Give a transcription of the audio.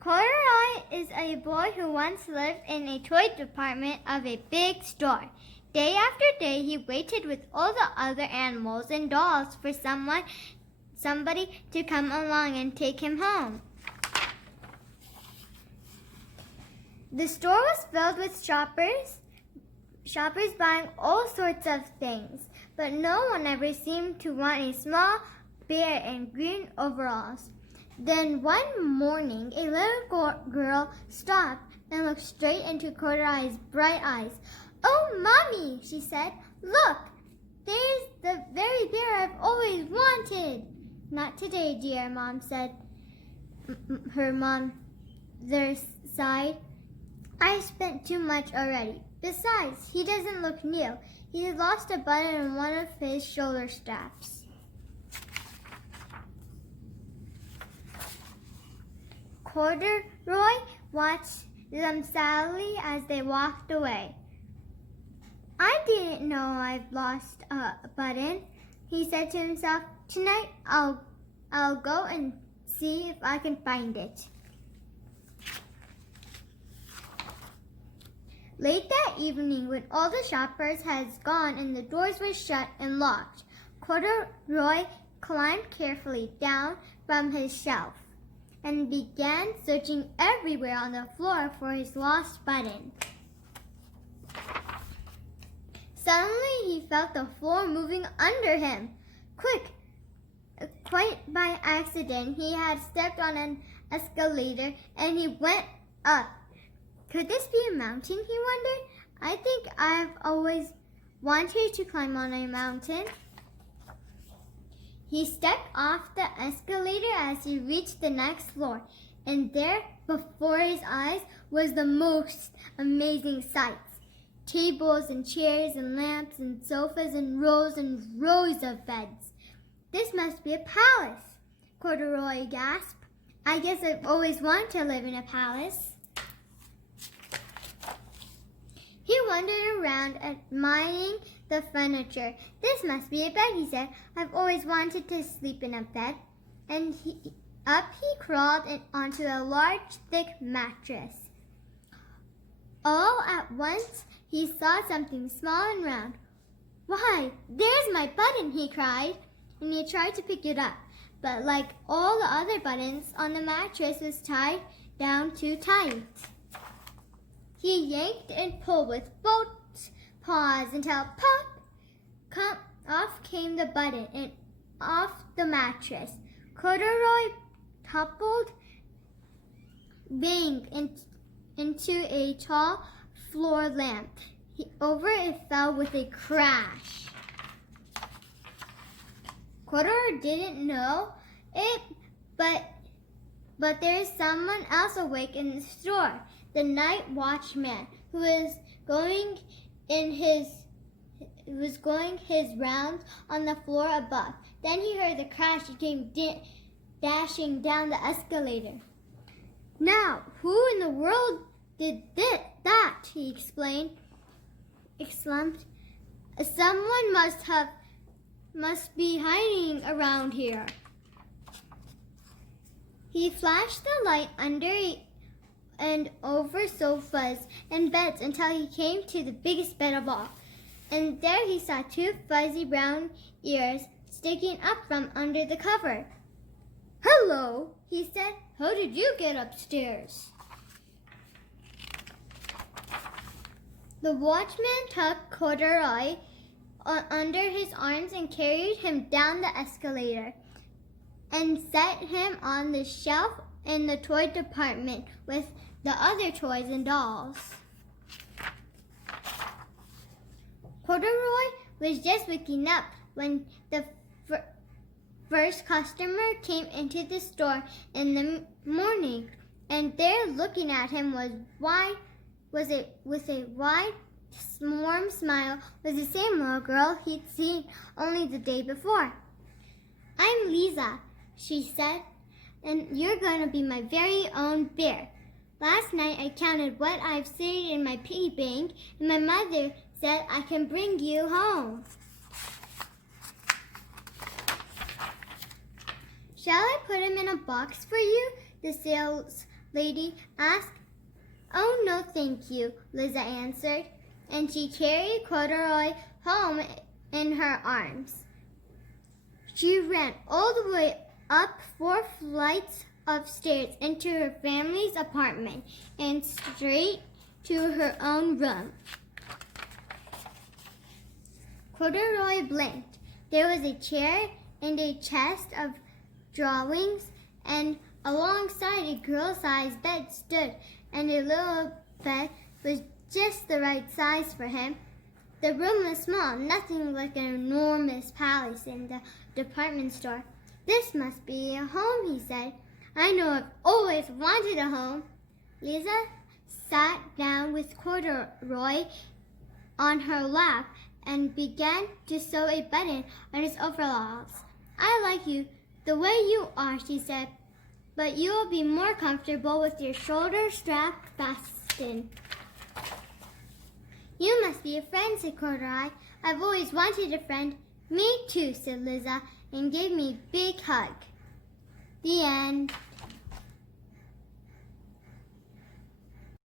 Corduroy is a boy who once lived in a toy department of a big store. Day after day, he waited with all the other animals and dolls for somebody to come along and take him home. The store was filled with shoppers buying all sorts of things, but no one ever seemed to want a small bear in green overalls. Then one morning, a little girl stopped and looked straight into Corduroy's bright eyes. "Oh, Mommy," she said, "look, there's the very bear I've always wanted." "Not today, dear," Mom said. Her mom there sighed. "I spent too much already. Besides, he doesn't look new. He lost a button in one of his shoulder straps." Corduroy watched them sadly as they walked away. "I didn't know I've lost a button," he said to himself. "Tonight I'll go and see if I can find it." Late that evening, when all the shoppers had gone and the doors were shut and locked, Corduroy climbed carefully down from his shelf and began searching everywhere on the floor for his lost button. Suddenly, he felt the floor moving under him. Quite by accident, he had stepped on an escalator and he went up. Could this be a mountain, he wondered? "I think I've always wanted to climb on a mountain." He stepped off the escalator as he reached the next floor, and there, before his eyes, was the most amazing sights. Tables and chairs and lamps and sofas and rows of beds. "This must be a palace," Corduroy gasped. "I guess I've always wanted to live in a palace." He wandered around, admiring the furniture. "This must be a bed," he said. "I've always wanted to sleep in a bed." And up he crawled onto a large, thick mattress. All at once, he saw something small and round. "Why, there's my button," he cried, and he tried to pick it up. But like all the other buttons on the mattress, was tied down too tight. He yanked and pulled with both paws until pop! Off came the button and off the mattress. Corduroy toppled, bang, into a tall floor lamp. Over it fell with a crash. Corduroy didn't know it, but there is someone else awake in the store. The night watchman, who was going his rounds on the floor above. Then he heard the crash and came dashing down the escalator. "Now, who in the world did that?" he exclaimed. "Someone must be hiding around here." He flashed the light under and over sofas and beds until he came to the biggest bed of all. And there he saw two fuzzy brown ears sticking up from under the cover. "Hello," he said. "How did you get upstairs?" The watchman took Corduroy under his arms and carried him down the escalator and set him on the shelf in the toy department with the other toys and dolls. Corduroy was just waking up when the first customer came into the store in the morning, and there looking at him with a wide, warm smile was the same little girl he'd seen only the day before. "I'm Lisa," she said, "and you're going to be my very own bear. Last night I counted what I've saved in my piggy bank, and my mother said I can bring you home." "Shall I put him in a box for you?" the lady asked. "Oh, no, thank you," Liza answered, and she carried Corduroy home in her arms. She ran all the way up 4 flights of stairs into her family's apartment and straight to her own room. Corduroy blinked. There was a chair and a chest of drawings, and alongside a girl-sized bed stood, and a little bed was just the right size for him. The room was small, nothing like an enormous palace in the department store. "This must be a home," he said. "I know I've always wanted a home." Liza sat down with Corduroy on her lap and began to sew a button on his overalls. "I like you the way you are," she said, "but you will be more comfortable with your shoulder strap fastened." "You must be a friend," said Corduroy. "I've always wanted a friend." "Me too," said Liza, and gave me a big hug. The end.